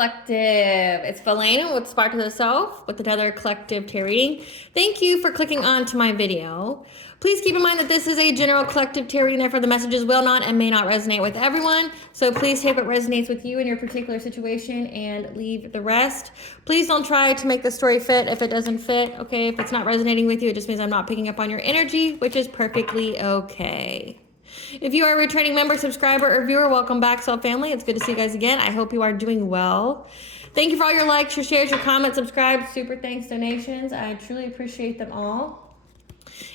Collective. It's Valena with Spark to the Self with another collective tarot reading. Thank you for clicking on to my video. Please keep in mind that this is a general collective tarot reading, therefore the messages will not and may not resonate with everyone. So please take what resonates with you in your particular situation and leave the rest. Please don't try to make the story fit if it doesn't fit, okay? If it's not resonating with you, it just means I'm not picking up on your energy, which is perfectly okay. If you are a returning member, subscriber, or viewer, welcome back, Self Family. It's good to see you guys again. I hope you are doing well. Thank you for all your likes, your shares, your comments, subscribes, super thanks, donations. I truly appreciate them all.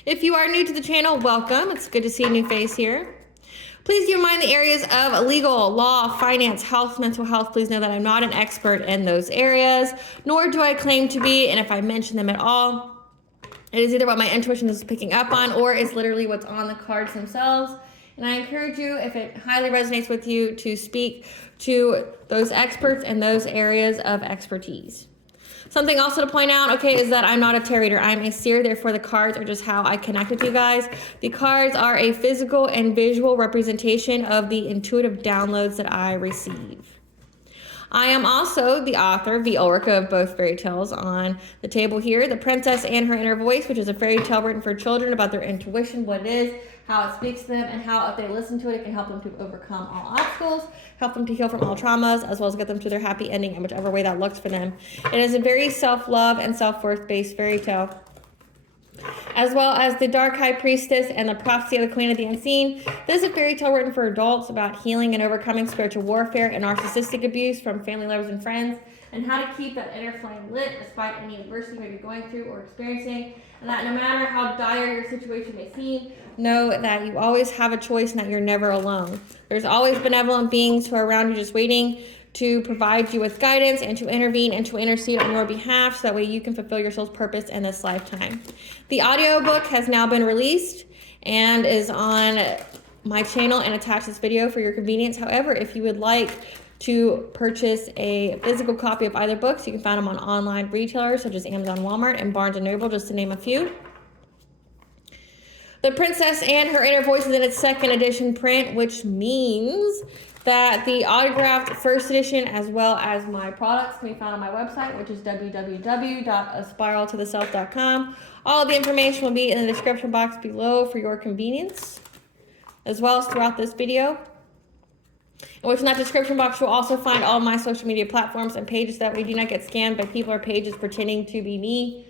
If you are new to the channel, welcome. It's good to see a new face here. Please keep in mind the areas of legal, law, finance, health, mental health. Please know that I'm not an expert in those areas, nor do I claim to be, and if I mention them at all, it is either what my intuition is picking up on or it's literally what's on the cards themselves. And I encourage you, if it highly resonates with you, to speak to those experts in those areas of expertise. Something also to point out, okay, is that I'm not a tarot reader. I'm a seer, therefore the cards are just how I connect with you guys. The cards are a physical and visual representation of the intuitive downloads that I receive. I am also the author, the oracle of both fairy tales on the table here, The Princess and Her Inner Voice, which is a fairy tale written for children about their intuition, what it is, how it speaks to them, and how if they listen to it, it can help them to overcome all obstacles, help them to heal from all traumas, as well as get them to their happy ending in whichever way that looks for them. It is a very self-love and self-worth based fairy tale. As well as The Dark High Priestess and The Prophecy of the Queen of the Unseen. This is a fairy tale written for adults about healing and overcoming spiritual warfare and narcissistic abuse from family, lovers, and friends, and how to keep that inner flame lit despite any adversity you may be going through or experiencing, and that no matter how dire your situation may seem, know that you always have a choice and that you're never alone. There's always benevolent beings who are around you just waiting to provide you with guidance and to intervene and to intercede on your behalf so that way you can fulfill your soul's purpose in this lifetime. The audiobook has now been released and is on my channel and attached to this video for your convenience. However, if you would like to purchase a physical copy of either books, you can find them on online retailers such as Amazon, Walmart, and Barnes & Noble, just to name a few. The Princess and Her Inner Voice is in its second edition print, which means that the autographed first edition as well as my products can be found on my website, which is www.aspiraltotheself.com. All of the information will be in the description box below for your convenience, as well as throughout this video. And within that description box, you'll also find all my social media platforms and pages that we do not get scammed by people or pages pretending to be me.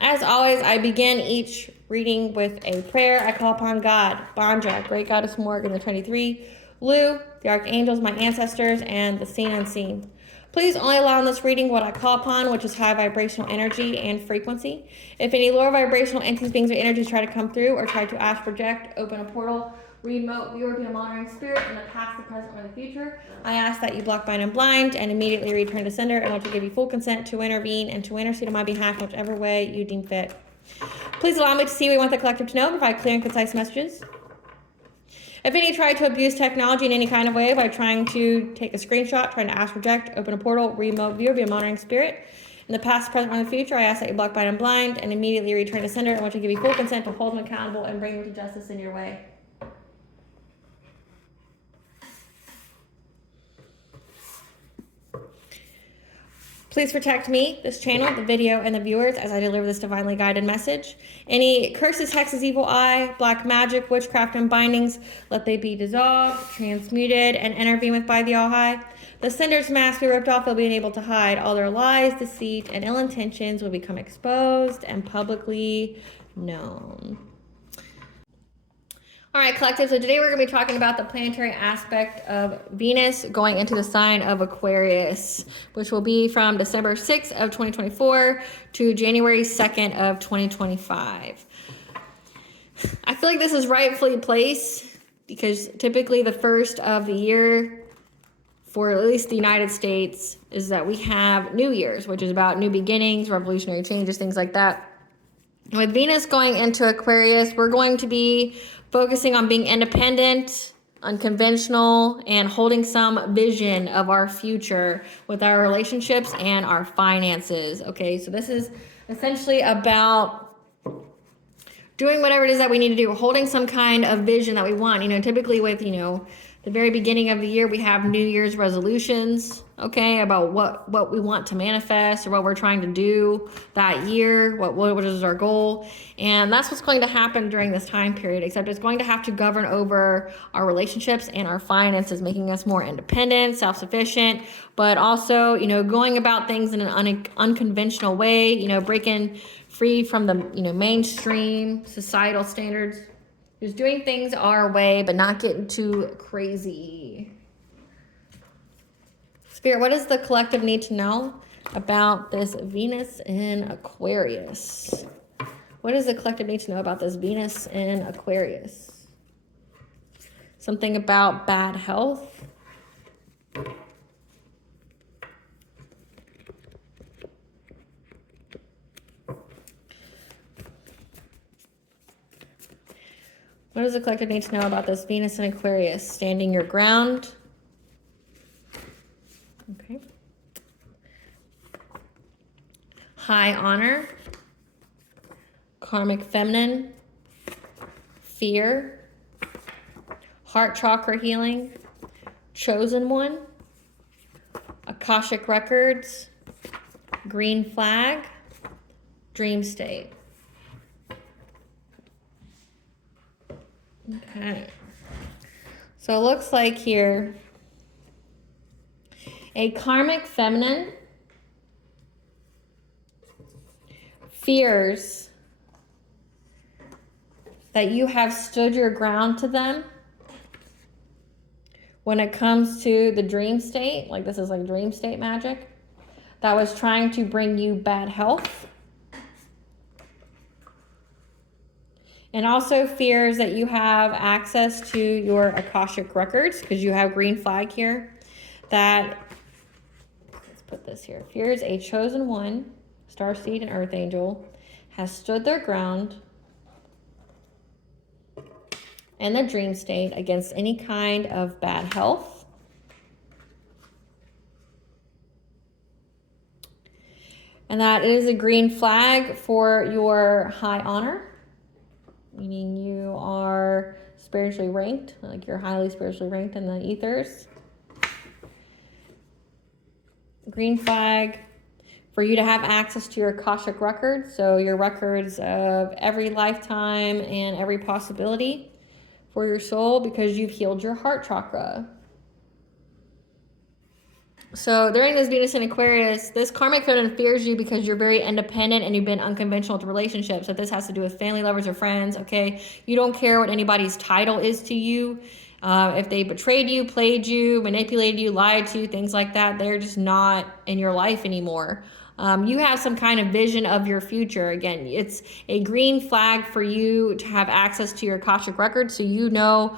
As always, I begin each reading with a prayer. I call upon God, Banja, Great Goddess Morgan, the 23, Lu, the Archangels, my ancestors, and the seen unseen. Please only allow in this reading what I call upon, which is high vibrational energy and frequency. If any lower vibrational entities, beings, or energies try to come through or try to ask, project, open a portal, remote, view, or be a monitoring spirit in the past, the present, or the future, I ask that you block, bind, and blind and immediately return to sender, and want to give you full consent to intervene and to intercede on my behalf in whichever way you deem fit. Please allow me to see what you want the collective to know, provide clear and concise messages. If any try to abuse technology in any kind of way by trying to take a screenshot, trying to ask, project, open a portal, remote, view, or be a monitoring spirit in the past, present, or the future, I ask that you block, bind, and blind and immediately return to sender, and want to give you full consent to hold them accountable and bring them to justice in your way. Please protect me, this channel, the video, and the viewers as I deliver this divinely guided message. Any curses, hexes, evil eye, black magic, witchcraft, and bindings, let they be dissolved, transmuted, and intervened with by the All-High. The sender's mask be ripped off, they'll be unable to hide. All their lies, deceit, and ill intentions will become exposed and publicly known. All right, collective, so today we're going to be talking about the planetary aspect of Venus going into the sign of Aquarius, which will be from December 6th of 2024 to January 2nd of 2025. I feel like this is rightfully placed because typically the first of the year for at least the United States is that we have New Year's, which is about new beginnings, revolutionary changes, things like that. And with Venus going into Aquarius, we're going to be focusing on being independent, unconventional, and holding some vision of our future with our relationships and our finances. Okay, so this is essentially about doing whatever it is that we need to do, holding some kind of vision that we want. You know, typically with, you know, the very beginning of the year, we have New Year's resolutions, okay, about what we want to manifest or what we're trying to do that year, what is our goal. And that's what's going to happen during this time period, except it's going to have to govern over our relationships and our finances, making us more independent, self-sufficient, but also, you know, going about things in an unconventional way, you know, breaking free from the, you know, mainstream societal standards. Just doing things our way, but not getting too crazy. Spirit, what does the collective need to know about this Venus in Aquarius? What does the collective need to know about this Venus in Aquarius? Something about bad health? What does the collective need to know about this Venus in Aquarius? Standing your ground. Okay. High honor. Karmic feminine. Fear. Heart chakra healing. Chosen one. Akashic records. Green flag. Dream state. Okay, so it looks like here, a karmic feminine fears that you have stood your ground to them when it comes to the dream state, like this is like dream state magic, that was trying to bring you bad health. And also fears that you have access to your Akashic records, because you have green flag here. That, let's put this here. Fears a chosen one, starseed and earth angel, has stood their ground in the dream state against any kind of bad health. And that is a green flag for your high honor. Meaning you are spiritually ranked, like you're highly spiritually ranked in the ethers. Green flag for you to have access to your Akashic records, so your records of every lifetime and every possibility for your soul, because you've healed your heart chakra. So during this Venus in Aquarius, this karmic feminine fears you because you're very independent and you've been unconventional with relationships. So this has to do with family, lovers, or friends, okay? You don't care what anybody's title is to you. If they betrayed you, played you, manipulated you, lied to you, things like that, they're just not in your life anymore. You have some kind of vision of your future. Again, it's a green flag for you to have access to your Akashic records, so you know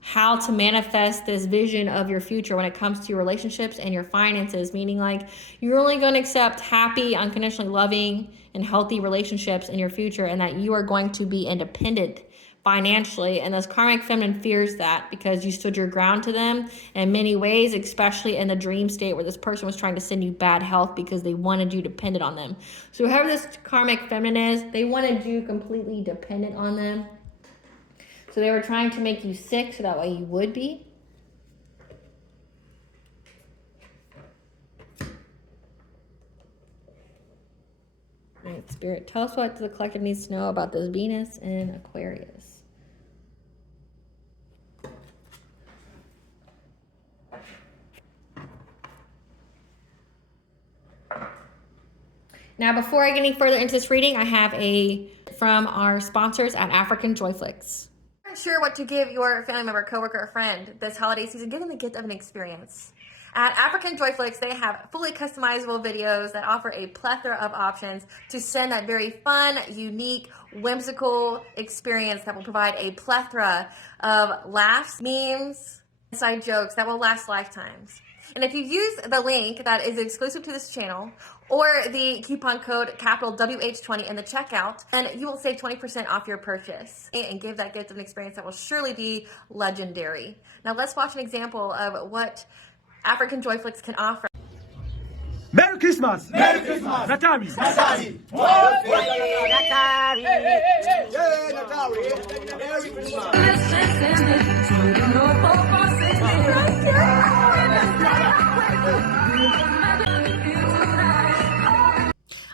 how to manifest this vision of your future when it comes to your relationships and your finances, meaning like you're only going to accept happy, unconditionally loving, and healthy relationships in your future, and that you are going to be independent financially. And this karmic feminine fears that because you stood your ground to them in many ways, especially in the dream state where this person was trying to send you bad health because they wanted you dependent on them. So whoever this karmic feminine is, they wanted you completely dependent on them. So they were trying to make you sick so that way you would be. All right, Spirit, tell us what the collective needs to know about this Venus in Aquarius. Now, before I get any further into this reading, I have from our sponsors at Africanjoyflix. Sure what to give your family member, coworker, or friend this holiday season, give them the gift of an experience. At Africanjoyflix, they have fully customizable videos that offer a plethora of options to send that very fun, unique, whimsical experience that will provide a plethora of laughs, memes, inside jokes that will last lifetimes. And if you use the link that is exclusive to this channel or the coupon code capital WH20 in the checkout, and you will save 20% off your purchase and give that gift of an experience that will surely be legendary. Now let's watch an example of what Africanjoyflix can offer. Merry Christmas! Merry Christmas! Natali! Natali! Natali! Hey, Natali! Merry Christmas!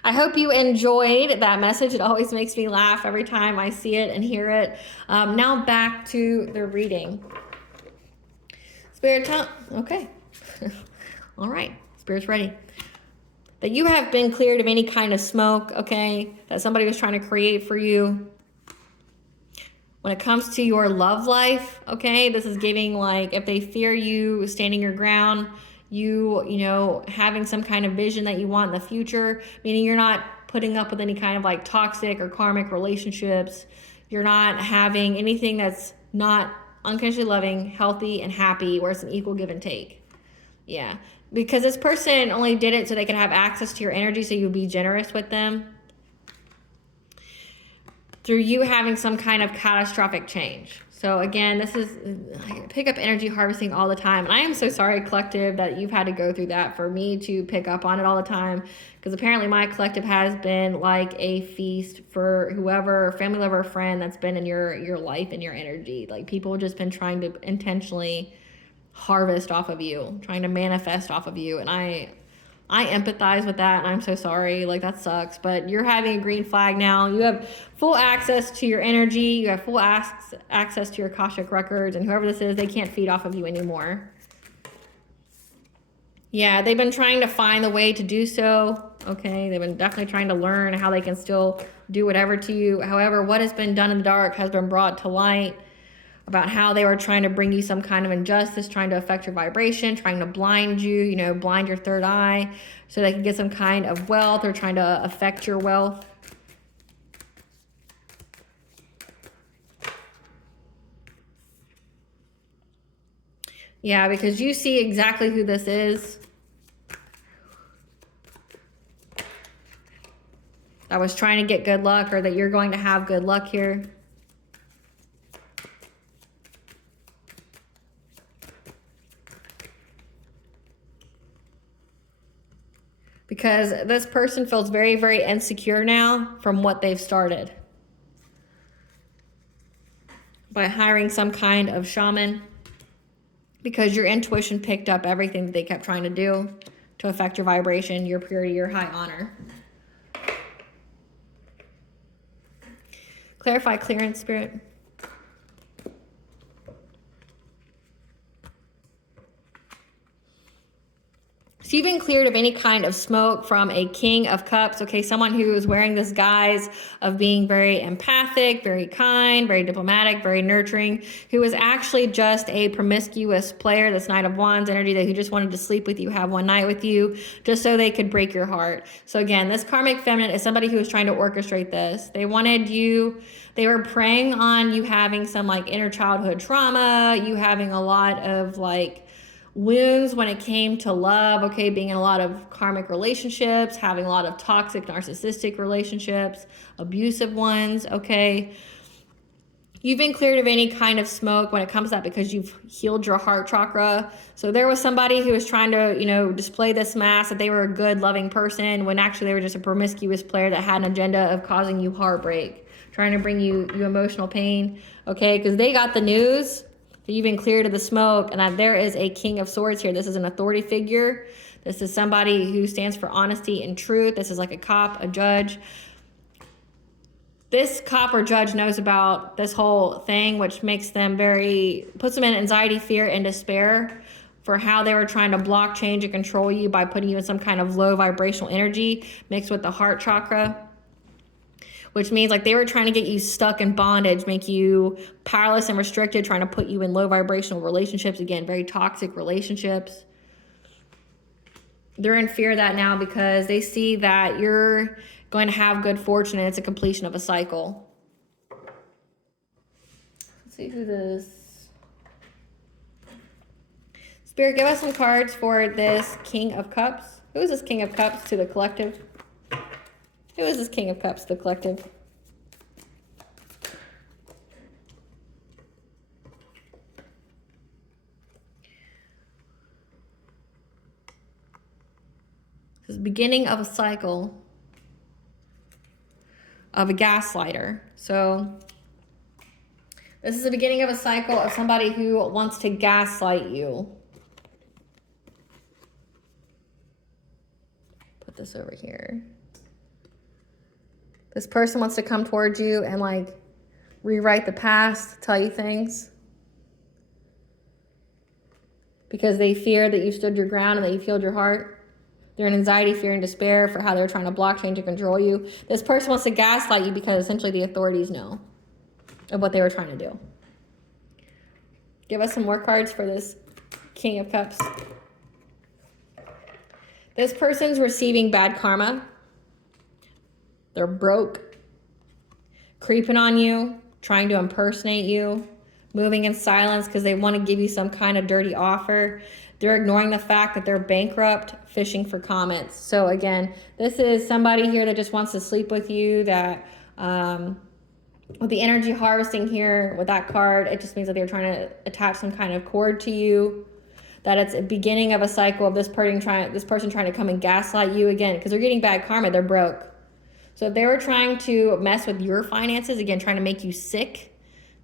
I hope you enjoyed that message. It always makes me laugh every time I see it and hear it. Now back to the reading. Spirit, okay. All right, Spirit's ready. That you have been cleared of any kind of smoke, okay, that somebody was trying to create for you. When it comes to your love life, okay, this is giving, like, if they fear you standing your ground, you know, having some kind of vision that you want in the future, meaning you're not putting up with any kind of like toxic or karmic relationships. You're not having anything that's not unconditionally loving, healthy, and happy, where it's an equal give and take. Yeah, because this person only did it so they could have access to your energy, so you would be generous with them. Through you having some kind of catastrophic change. So again, this is, I pick up energy harvesting all the time. And I am so sorry, collective, that you've had to go through that for me to pick up on it all the time. Because apparently my collective has been like a feast for whoever, family member, friend that's been in your life and your energy. Like, people have just been trying to intentionally harvest off of you, trying to manifest off of you. And I empathize with that, and I'm so sorry. Like, that sucks. But you're having a green flag now. You have full access to your energy. You have full access to your Akashic records, and whoever this is, they can't feed off of you anymore. Yeah, they've been trying to find the way to do so. Okay, they've been definitely trying to learn how they can still do whatever to you. However, what has been done in the dark has been brought to light, about how they were trying to bring you some kind of injustice, trying to affect your vibration, trying to blind you, you know, blind your third eye so they can get some kind of wealth, or trying to affect your wealth. Yeah, because you see exactly who this is. That was trying to get good luck, or that you're going to have good luck here. Because this person feels very, very insecure now from what they've started. By hiring some kind of shaman. Because your intuition picked up everything that they kept trying to do to affect your vibration, your purity, your high honor. Clarify, clearance, Spirit. So you've been cleared of any kind of smoke from a King of Cups, okay? Someone who is wearing this guise of being very empathic, very kind, very diplomatic, very nurturing, who is actually just a promiscuous player, this Knight of Wands energy, that who just wanted to sleep with you, have one night with you, just so they could break your heart. So again, this karmic feminine is somebody who was trying to orchestrate this. They wanted you, they were preying on you having some like inner childhood trauma, you having a lot of like wounds when it came to love, okay, being in a lot of karmic relationships, having a lot of toxic narcissistic relationships, abusive ones, okay. You've been cleared of any kind of smoke when it comes to that, because you've healed your heart chakra. So there was somebody who was trying to, you know, display this mask that they were a good, loving person, when actually they were just a promiscuous player that had an agenda of causing you heartbreak, trying to bring you emotional pain, okay, because they got the news that you've been cleared of the smoke, and that there is a King of Swords here. This is an authority figure. This is somebody who stands for honesty and truth. This is like a cop, a judge. This cop or judge knows about this whole thing, which makes them puts them in anxiety, fear, and despair for how they were trying to block, change, and control you by putting you in some kind of low vibrational energy mixed with the heart chakra. Which means like they were trying to get you stuck in bondage, make you powerless and restricted, trying to put you in low vibrational relationships. Again, very toxic relationships. They're in fear of that now because they see that you're going to have good fortune and it's a completion of a cycle. Let's see who this. Spirit, give us some cards for this King of Cups. Who is this King of Cups to the collective? Who is this King of Cups, the collective? This is the beginning of a cycle of a gaslighter. So this is the beginning of a cycle of somebody who wants to gaslight you. Put this over here. This person wants to come towards you and like rewrite the past, tell you things. Because they fear that you stood your ground and that you've healed your heart. They're in anxiety, fear, and despair for how they're trying to block, change, and control you. This person wants to gaslight you because essentially the authorities know of what they were trying to do. Give us some more cards for this King of Cups. This person's receiving bad karma. They're broke, creeping on you, trying to impersonate you, moving in silence because they want to give you some kind of dirty offer. They're ignoring the fact that they're bankrupt, fishing for comments. So again, this is somebody here that just wants to sleep with you, that with the energy harvesting here, with that card, it just means that they're trying to attach some kind of cord to you, that it's a beginning of a cycle of this person trying to come and gaslight you again, because they're getting bad karma, they're broke. So if they were trying to mess with your finances, again, trying to make you sick,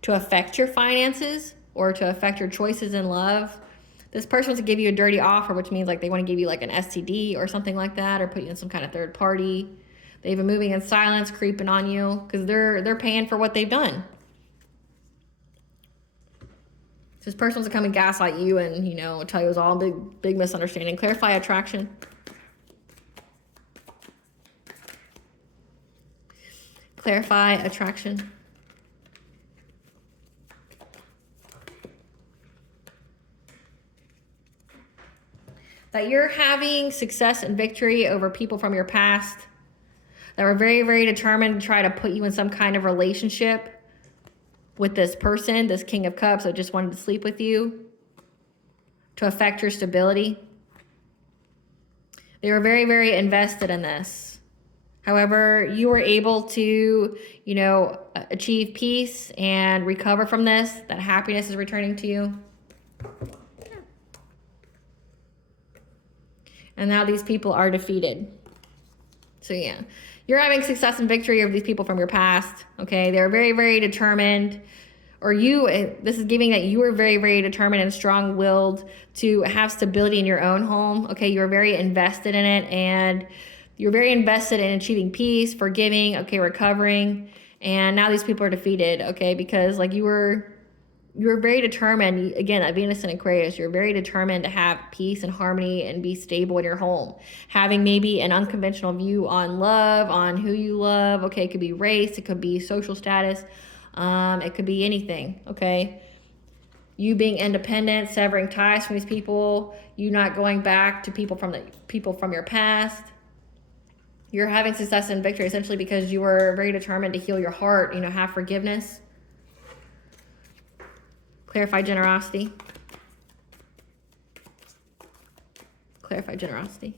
to affect your finances or to affect your choices in love, this person wants to give you a dirty offer, which means like they want to give you like an STD or something like that, or put you in some kind of third party. They've been moving in silence, creeping on you because they're paying for what they've done. So this person wants to come and gaslight you and, you know, tell you it was all a big misunderstanding. Clarify attraction. Clarify attraction. That you're having success and victory over people from your past that were very, very determined to try to put you in some kind of relationship with this person, this King of Cups, that just wanted to sleep with you to affect your stability. They were very, very invested in this. However, you were able to, you know, achieve peace and recover from this. That happiness is returning to you. And now these people are defeated. So yeah, you're having success and victory over these people from your past. Okay, they're very, very determined. Or this is giving that you were very, very determined and strong-willed to have stability in your own home. Okay, you're very invested in it, and you're very invested in achieving peace, forgiving, okay, recovering. And now these people are defeated, okay, because like you were very determined. Again, at Venus and Aquarius, you're very determined to have peace and harmony and be stable in your home. Having maybe an unconventional view on love, on who you love. Okay, it could be race, it could be social status, it could be anything, okay? You being independent, severing ties from these people, you not going back to people from your past. You're having success and victory essentially because you were very determined to heal your heart, you know, have forgiveness. Clarify generosity. Clarify generosity.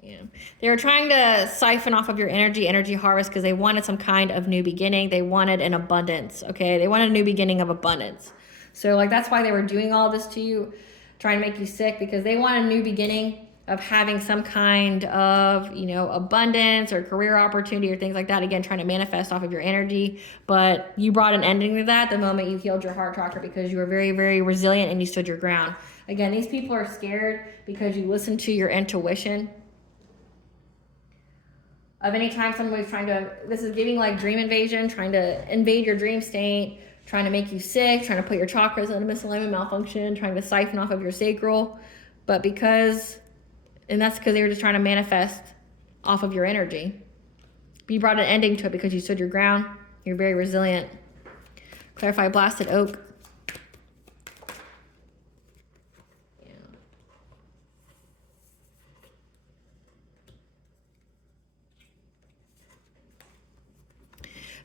Yeah. They were trying to siphon off of your energy harvest because they wanted some kind of new beginning. They wanted an abundance, okay? They wanted a new beginning of abundance. So like that's why they were doing all this to you, trying to make you sick, because they want a new beginning of having some kind of, you know, abundance or career opportunity or things like that. Again, trying to manifest off of your energy. But you brought an ending to that the moment you healed your heart chakra, because you were very, very resilient and you stood your ground. Again, these people are scared because you listen to your intuition. Of any time somebody's trying to, this is giving like dream invasion, trying to invade your dream state, trying to make you sick, trying to put your chakras in a misalignment, malfunction, trying to siphon off of your sacral. But and that's because they were just trying to manifest off of your energy. But you brought an ending to it because you stood your ground. You're very resilient. Clarify blasted oak. Yeah.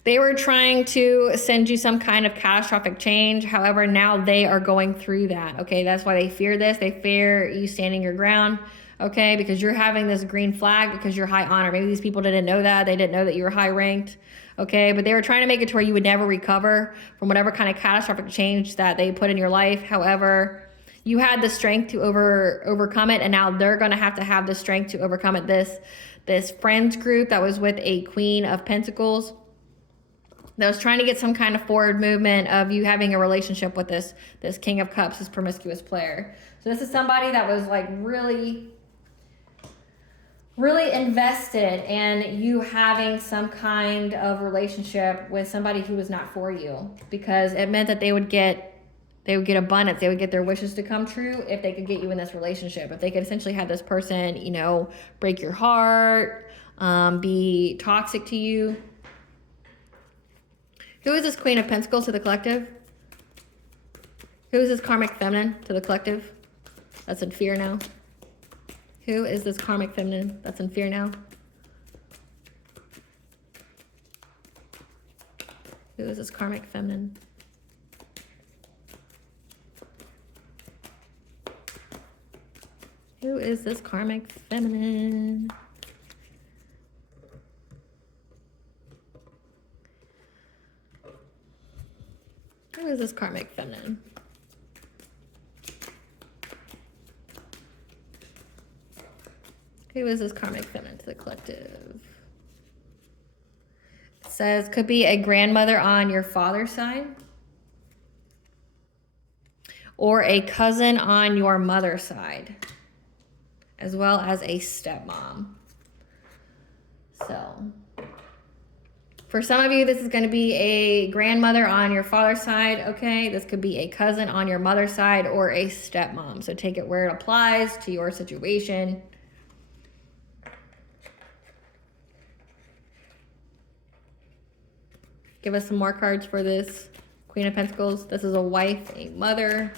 They were trying to send you some kind of catastrophic change. However, now they are going through that. Okay, that's why they fear this. They fear you standing your ground. Okay, because you're having this green flag because you're high honor. Maybe these people didn't know that. They didn't know that you were high ranked. okay? But they were trying to make it to where you would never recover from whatever kind of catastrophic change that they put in your life. However, you had the strength to overcome it, and now they're going to have the strength to overcome it. This friends group that was with a Queen of Pentacles that was trying to get some kind of forward movement of you having a relationship with this King of Cups, this promiscuous player. So this is somebody that was like really invested in you having some kind of relationship with somebody who was not for you, because it meant that they would get abundance. They would get their wishes to come true if they could get you in this relationship. If they could essentially have this person, you know, break your heart, be toxic to you. Who is this Queen of Pentacles to the collective? Who is this karmic feminine to the collective that's in fear now? Who is this karmic feminine that's in fear now? Who is this karmic feminine? Who is this karmic feminine? Who is this karmic feminine? Who is this karmic feminine to the collective? It says, could be a grandmother on your father's side, or a cousin on your mother's side, as well as a stepmom. So for some of you, this is going to be a grandmother on your father's side, okay? This could be a cousin on your mother's side or a stepmom. So take it where it applies to your situation. Give us some more cards for this Queen of Pentacles. This is a wife, a mother.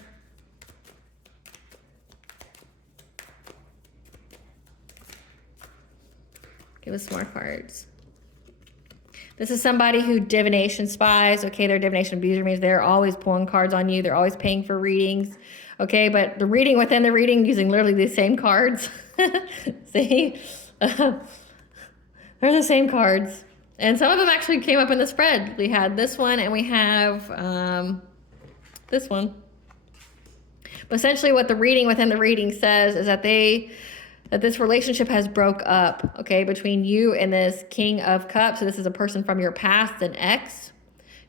Give us more cards. This is somebody who divination spies. Okay, they're divination abuser, means they're always pulling cards on you. They're always paying for readings. Okay, but the reading within the reading using literally the same cards. See? They're the same cards. And some of them actually came up in the spread. We had this one and we have this one. But essentially what the reading within the reading says is that this relationship has broke up, okay, between you and this King of Cups. So this is a person from your past, an ex,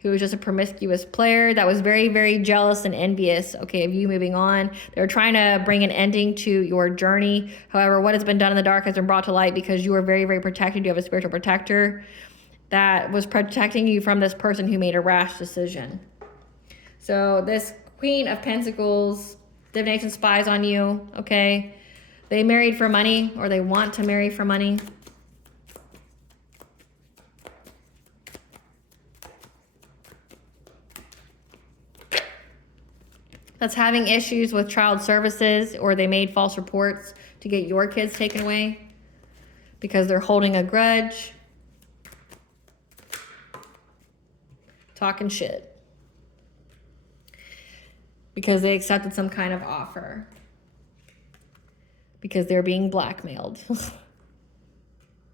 who was just a promiscuous player that was very, very jealous and envious, okay, of you moving on. They're trying to bring an ending to your journey. However, what has been done in the dark has been brought to light because you are very, very protected. You have a spiritual protector that was protecting you from this person who made a rash decision. So this Queen of Pentacles, divination spies on you, okay? They married for money, or they want to marry for money. That's having issues with child services, or they made false reports to get your kids taken away because they're holding a grudge. Talking shit. Because they accepted some kind of offer. Because they're being blackmailed.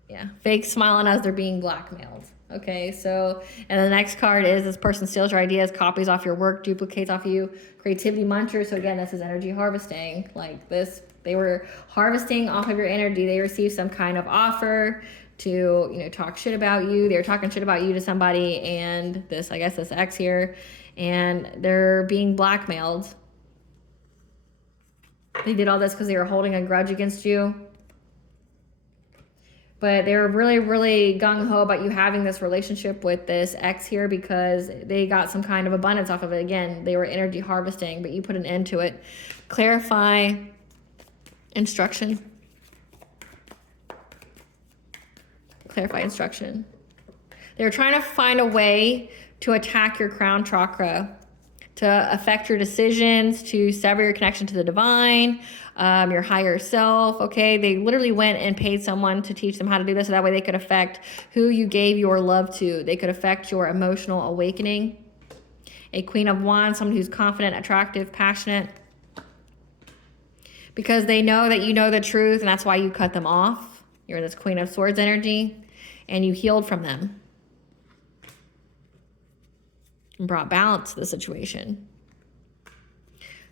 Yeah, fake smiling as they're being blackmailed. Okay, so, and the next card is this person steals your ideas, copies off your work, duplicates off you, creativity muncher. So again, this is energy harvesting. Like this, they were harvesting off of your energy. They received some kind of offer to, you know, talk shit about you. They were talking shit about you to somebody, and this, I guess this ex here, and they're being blackmailed. They did all this because they were holding a grudge against you. But they were really, really gung-ho about you having this relationship with this ex here because they got some kind of abundance off of it. Again, they were energy harvesting, but you put an end to it. Clarify instruction. Clarify instruction. They were trying to find a way to attack your crown chakra, to affect your decisions, to sever your connection to the divine, your higher self, okay? They literally went and paid someone to teach them how to do this, so that way they could affect who you gave your love to. They could affect your emotional awakening. A Queen of Wands, someone who's confident, attractive, passionate, because they know that you know the truth, and that's why you cut them off. You're this Queen of Swords energy, and you healed from them. and brought balance to the situation.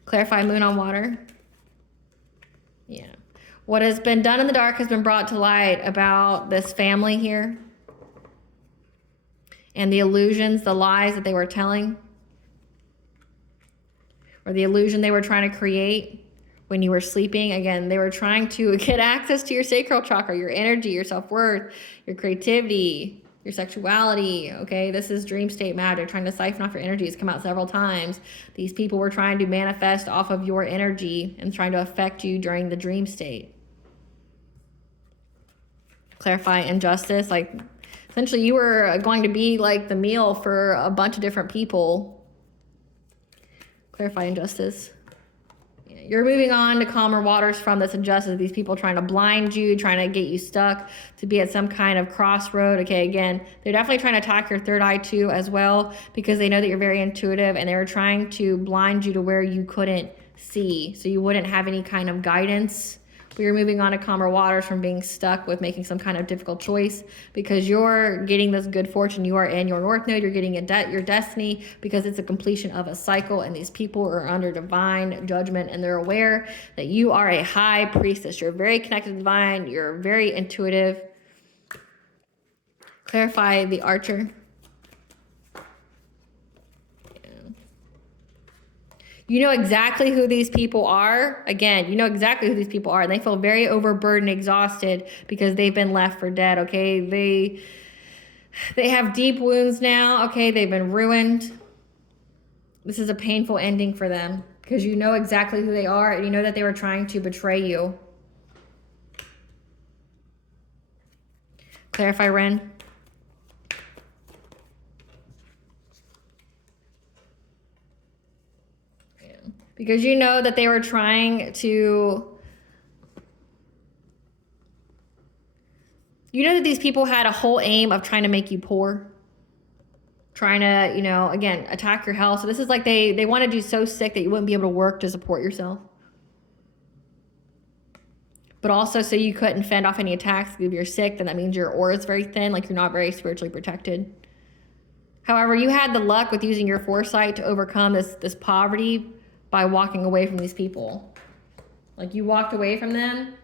Clarify moon on water. Yeah. What has been done in the dark has been brought to light about this family here. And the illusions, the lies that they were telling. Or the illusion they were trying to create when you were sleeping. Again, they were trying to get access to your sacral chakra, your energy, your self-worth, your creativity, your sexuality. Okay, this is dream state matter. Trying to siphon off your energy. It's come out several times. These people were trying to manifest off of your energy and trying to affect you during the dream state. Clarify injustice. Like, essentially, you were going to be like the meal for a bunch of different people. Clarify injustice. Yeah, you're moving on to calmer waters from this injustice. These people trying to blind you, trying to get you stuck, to be at some kind of crossroad. Okay, again, they're definitely trying to attack your third eye too as well, because they know that you're very intuitive, and they were trying to blind you to where you couldn't see, so you wouldn't have any kind of guidance. But you're moving on to calmer waters from being stuck with making some kind of difficult choice, because you're getting this good fortune. You are in your north node. You're getting your destiny, because it's a completion of a cycle, and these people are under divine judgment, and they're aware that you are a high priestess. You're very connected to divine. You're very intuitive. Clarify the archer. You know exactly who these people are. Again, you know exactly who these people are. And they feel very overburdened, exhausted, because they've been left for dead, okay? They have deep wounds now, okay? They've been ruined. This is a painful ending for them, because you know exactly who they are, and you know that they were trying to betray you. Clarify, Ren. Because you know that they were trying to... You know that these people had a whole aim of trying to make you poor. Trying to, you know, again, attack your health. So this is like they wanted you so sick that you wouldn't be able to work to support yourself. But also so you couldn't fend off any attacks. If you're sick, then that means your aura is very thin, like you're not very spiritually protected. However, you had the luck with using your foresight to overcome this poverty by walking away from these people. Like, you walked away from them.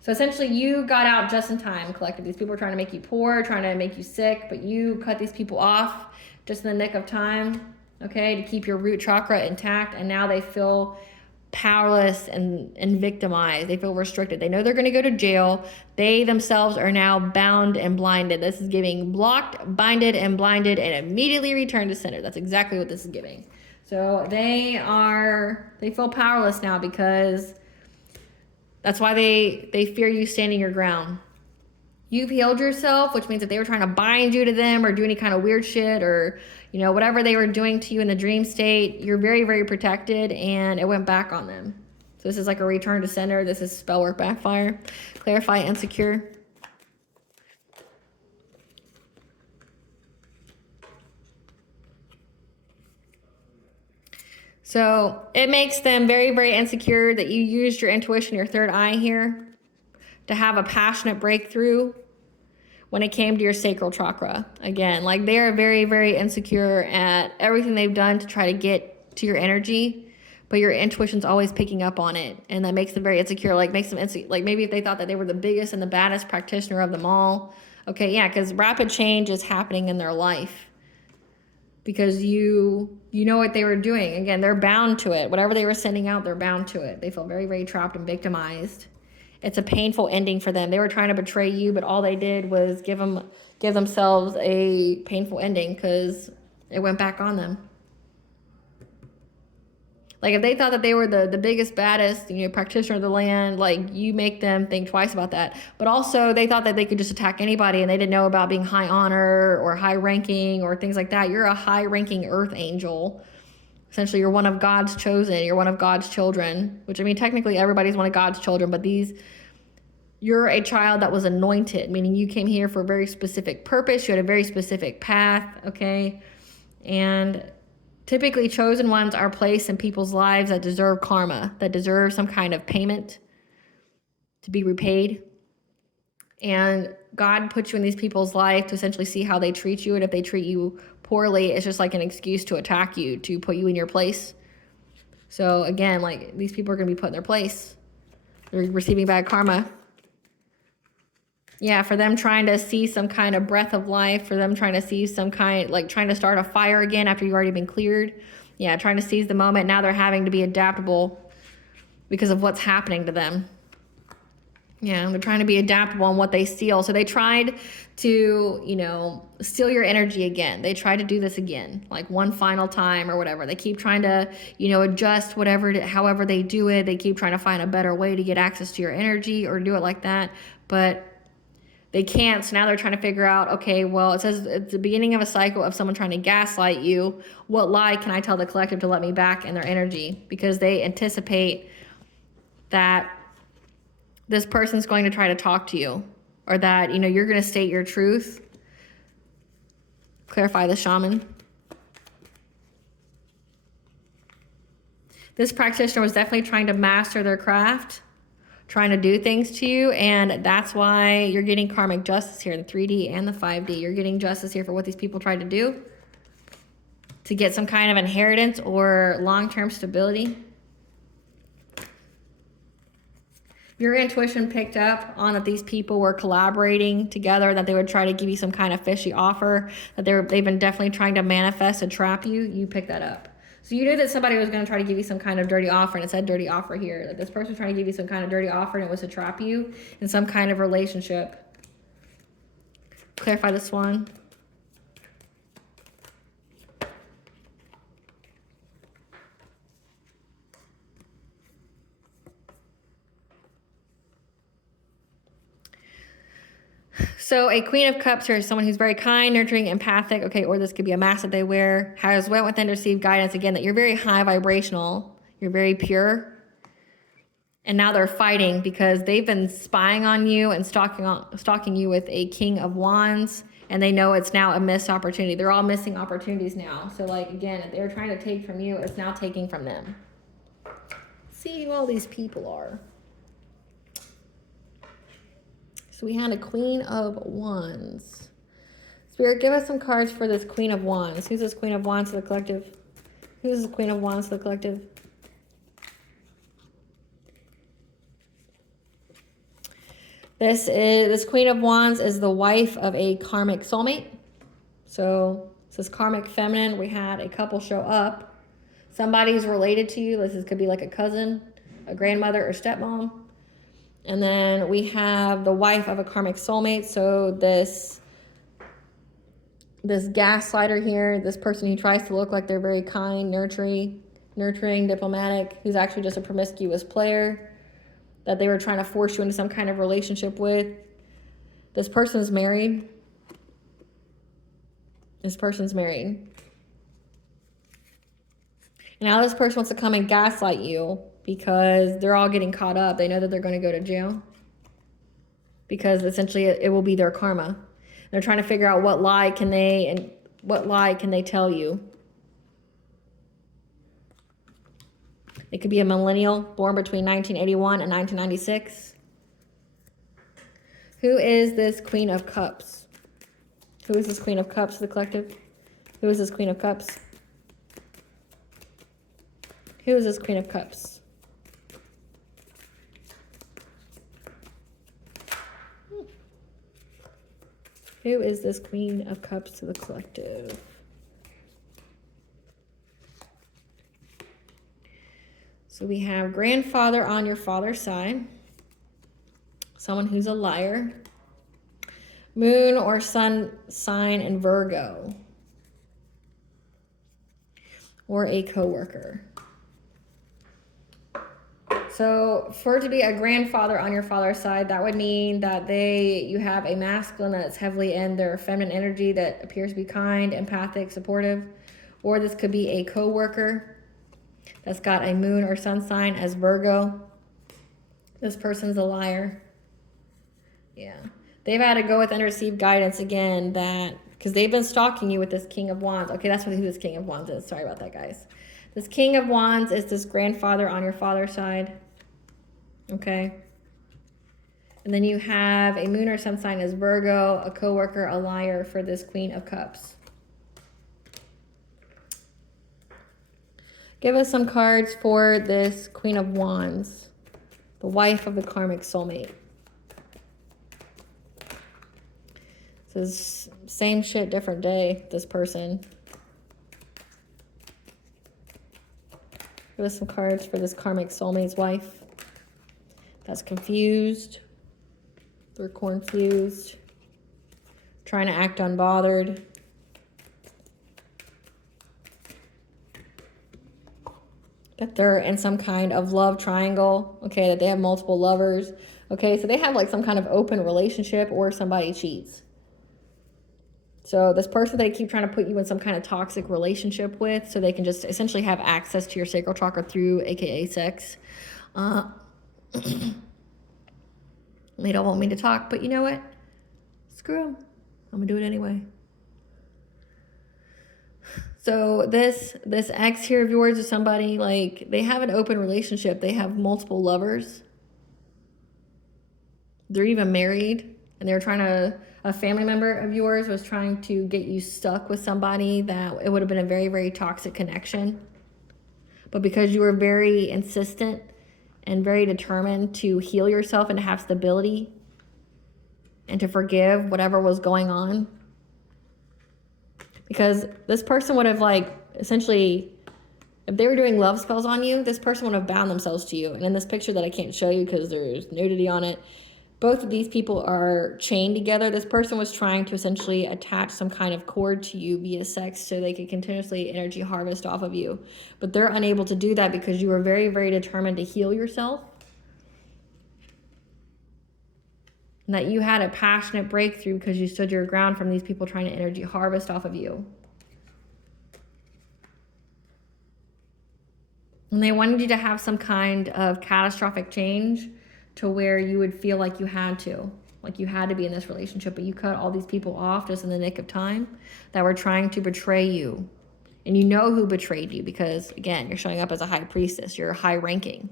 So essentially you got out just in time, collective. These people were trying to make you poor, trying to make you sick, but you cut these people off just in the nick of time, okay, to keep your root chakra intact. And now they feel powerless and victimized. They feel restricted. They know they're going to go to jail. They themselves are now bound and blinded. This is giving blocked, binded, and blinded, and immediately return to center. That's exactly what this is giving. So they feel powerless now, because that's why they fear you standing your ground. You've healed yourself, which means that they were trying to bind you to them or do any kind of weird shit, or, you know, whatever they were doing to you in the dream state, you're very, very protected, and it went back on them. So this is like a return to center. This is spell work backfire. Clarify insecure. So it makes them very, very insecure that you used your intuition, your third eye here, to have a passionate breakthrough when it came to your sacral chakra. Again, like, they are very, very insecure at everything they've done to try to get to your energy, but your intuition's always picking up on it, and that makes them very insecure. Like, makes them like, maybe if they thought that they were the biggest and the baddest practitioner of them all. Okay, yeah, because rapid change is happening in their life. Because you know what they were doing. Again, they're bound to it. Whatever they were sending out, they're bound to it. They feel very, very trapped and victimized. It's a painful ending for them. They were trying to betray you, but all they did was give themselves a painful ending, because it went back on them. Like, if they thought that they were the biggest, baddest, you know, practitioner of the land, like, you make them think twice about that. But also, they thought that they could just attack anybody, and they didn't know about being high honor or high ranking or things like that. You're a high ranking earth angel. Essentially, you're one of God's chosen. You're one of God's children, which, I mean, technically everybody's one of God's children, but you're a child that was anointed, meaning you came here for a very specific purpose. You had a very specific path, okay? And typically, chosen ones are placed in people's lives that deserve karma, that deserve some kind of payment to be repaid. And God puts you in these people's life to essentially see how they treat you, and if they treat you poorly, it's just like an excuse to attack you, to put you in your place. So again, like these people are going to be put in their place. They're receiving bad karma. Yeah, for them trying to see some kind of breath of life, for them trying to see some kind, like trying to start a fire again after you've already been cleared. Yeah, trying to seize the moment. Now they're having to be adaptable because of what's happening to them. Yeah, they're trying to be adaptable on what they steal. So they tried to, you know, steal your energy again. They tried to do this again, like one final time or whatever. They keep trying to, you know, adjust whatever, however they do it. They keep trying to find a better way to get access to your energy or do it like that. But they can't. So now they're trying to figure out, okay, well, it says it's the beginning of a cycle of someone trying to gaslight you. What lie can I tell the collective to let me back in their energy? Because they anticipate that this person's going to try to talk to you, or that, you know, you're going to state your truth. Clarify the shaman. This practitioner was definitely trying to master their craft, trying to do things to you, and that's why you're getting karmic justice here in the 3D and the 5D. You're getting justice here for what these people tried to do to get some kind of inheritance or long-term stability. Your intuition picked up on that these people were collaborating together, that they would try to give you some kind of fishy offer, that they've been definitely trying to manifest and trap you. You picked that up. So you knew that somebody was going to try to give you some kind of dirty offer, and it said dirty offer here. Like this person was trying to give you some kind of dirty offer, and it was to trap you in some kind of relationship. Clarify this one. So a Queen of Cups here is someone who's very kind, nurturing, empathic, okay, or this could be a mask that they wear, has went within to receive guidance, again, that you're very high vibrational, you're very pure, and now they're fighting because they've been spying on you and stalking you with a King of Wands, and they know it's now a missed opportunity. They're all missing opportunities now. So like, again, if they're trying to take from you, it's now taking from them. See who all these people are. So we had a Queen of Wands. Spirit, give us some cards for this Queen of Wands. Who's this Queen of Wands to the collective? Who's this Queen of Wands to the collective? This Queen of Wands is the wife of a karmic soulmate. So this is karmic feminine. We had a couple show up. Somebody's related to you. This could be like a cousin, a grandmother, or stepmom. And then we have the wife of a karmic soulmate. So this gaslighter here, this person who tries to look like they're very kind, nurturing, diplomatic, who's actually just a promiscuous player that they were trying to force you into some kind of relationship with. This person's married. This person's married. And now this person wants to come and gaslight you, because they're all getting caught up. They know that they're going to go to jail because essentially it will be their karma. They're trying to figure out what lie can they tell you. It could be a millennial born between 1981 and 1996. Who is this Queen of Cups? Who is this Queen of Cups to the collective? Who is this Queen of Cups? Who is this Queen of Cups? Who is this Queen of Cups to the collective? So we have grandfather on your father's side. Someone who's a liar. Moon or sun sign in Virgo. Or a coworker. So for it to be a grandfather on your father's side, that would mean that you have a masculine that's heavily in their feminine energy that appears to be kind, empathic, supportive. Or this could be a coworker that's got a moon or sun sign as Virgo. This person's a liar. Yeah. They've had to go with and receive guidance again, because they've been stalking you with this King of Wands. Okay, that's who this King of Wands is. Sorry about that, guys. This King of Wands is this grandfather on your father's side. Okay. And then you have a moon or sun sign as Virgo, a coworker, a liar for this Queen of Cups. Give us some cards for this Queen of Wands, the wife of the karmic soulmate. Says same shit, different day, this person. Give us some cards for this karmic soulmate's wife that's confused. They're confused. Trying to act unbothered. That they're in some kind of love triangle. Okay, that they have multiple lovers. Okay, so they have like some kind of open relationship or somebody cheats. So this person they keep trying to put you in some kind of toxic relationship with so they can just essentially have access to your sacral chakra through aka sex. They don't want me to talk, but you know what? Screw them. I'm gonna do it anyway. So this ex here of yours is somebody like they have an open relationship. They have multiple lovers. They're even married, and they're trying to, a family member of yours was trying to get you stuck with somebody that it would have been a very, very toxic connection. But because you were very insistent and very determined to heal yourself and to have stability and to forgive whatever was going on, because this person would have like essentially, if they were doing love spells on you, this person would have bound themselves to you. And in this picture that I can't show you because there's nudity on it, both of these people are chained together. This person was trying to essentially attach some kind of cord to you via sex so they could continuously energy harvest off of you. But they're unable to do that because you were very, very determined to heal yourself. And that you had a passionate breakthrough because you stood your ground from these people trying to energy harvest off of you. And they wanted you to have some kind of catastrophic change to where you would feel like you had to be in this relationship, but you cut all these people off just in the nick of time that were trying to betray you. And you know who betrayed you because, again, you're showing up as a high priestess. You're high ranking.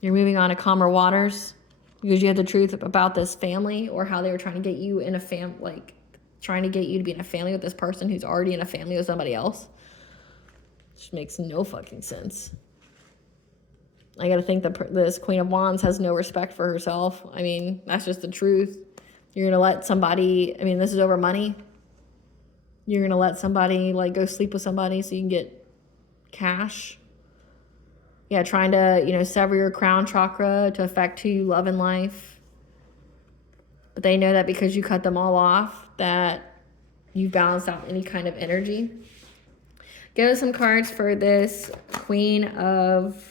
You're moving on to calmer waters because you had the truth about this family or how they were trying to get you in a trying to get you to be in a family with this person who's already in a family with somebody else. Which makes no fucking sense. I gotta think that this Queen of Wands has no respect for herself. I mean, that's just the truth. You're gonna let somebody, I mean, this is over money. You're gonna let somebody like go sleep with somebody so you can get cash. Yeah, trying to, sever your crown chakra to affect who you love in life. But they know that because you cut them all off, that you balanced out any kind of energy. Give us some cards for this Queen of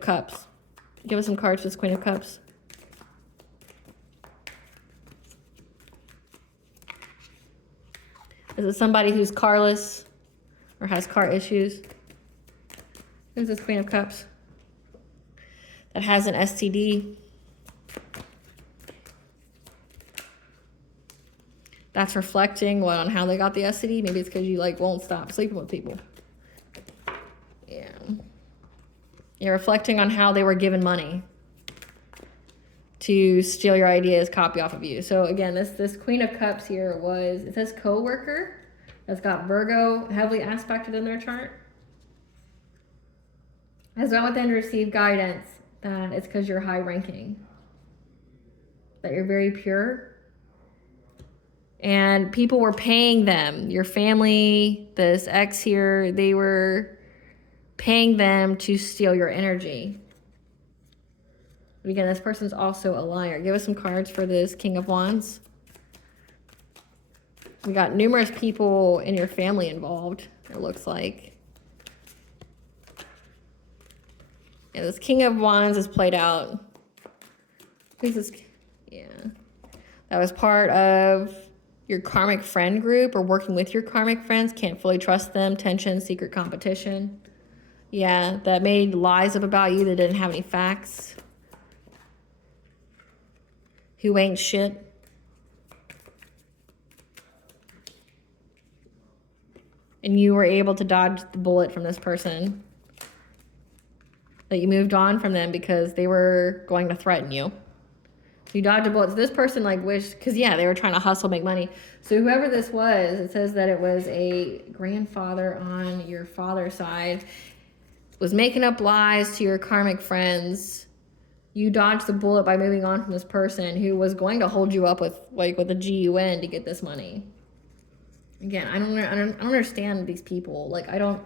Cups. Give us some cards for this Queen of Cups. Is it somebody who's carless or has car issues? Who's this Queen of Cups? That has an STD. That's reflecting on how they got the STD. Maybe it's because you won't stop sleeping with people. Yeah. You're reflecting on how they were given money to steal your ideas, copy off of you. So again, this Queen of Cups here it says co-worker that's got Virgo heavily aspected in their chart. Has gone within to receive guidance that it's because you're high ranking. That you're very pure. And people were paying them. Your family, this ex here, they were paying them to steal your energy. But again, this person's also a liar. Give us some cards for this King of Wands. We got numerous people in your family involved, it looks like. Yeah, this King of Wands is played out. Who's this? Yeah. That was part of your karmic friend group or working with your karmic friends. Can't fully trust them. Tension, secret competition. Yeah, that made lies up about you that didn't have any facts. Who ain't shit. And you were able to dodge the bullet from this person. That you moved on from them because they were going to threaten you. You dodged a bullet. So this person like wished, because yeah, they were trying to hustle, make money. So whoever this was, it says that it was a grandfather on your father's side, was making up lies to your karmic friends. You dodged the bullet by moving on from this person who was going to hold you up with a GUN to get this money. Again, I don't understand these people. Like I don't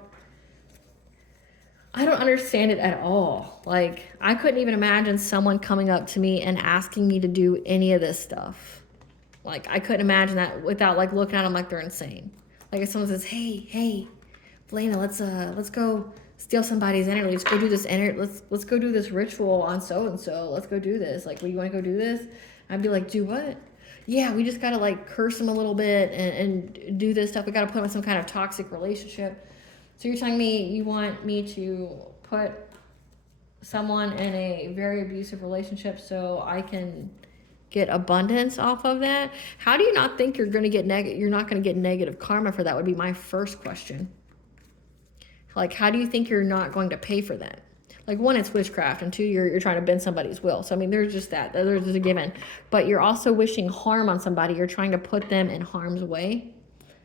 understand it at all. Like, I couldn't even imagine someone coming up to me and asking me to do any of this stuff. Like, I couldn't imagine that without, like, looking at them like they're insane. Like, if someone says, hey, Valena, let's go steal somebody's energy. Let's go do this let's go do this ritual on so-and-so. Let's go do this. Like, you want to go do this? I'd be like, do what? Yeah, we just got to, like, curse them a little bit and do this stuff. We got to put them in some kind of toxic relationship. So you're telling me you want me to put someone in a very abusive relationship so I can get abundance off of that? How do you not think you're going to get you're not going to get negative karma for that would be my first question. Like, how do you think you're not going to pay for that? Like, one, it's witchcraft, and two, you're trying to bend somebody's will. So, I mean, there's just that. There's a given. But you're also wishing harm on somebody. You're trying to put them in harm's way.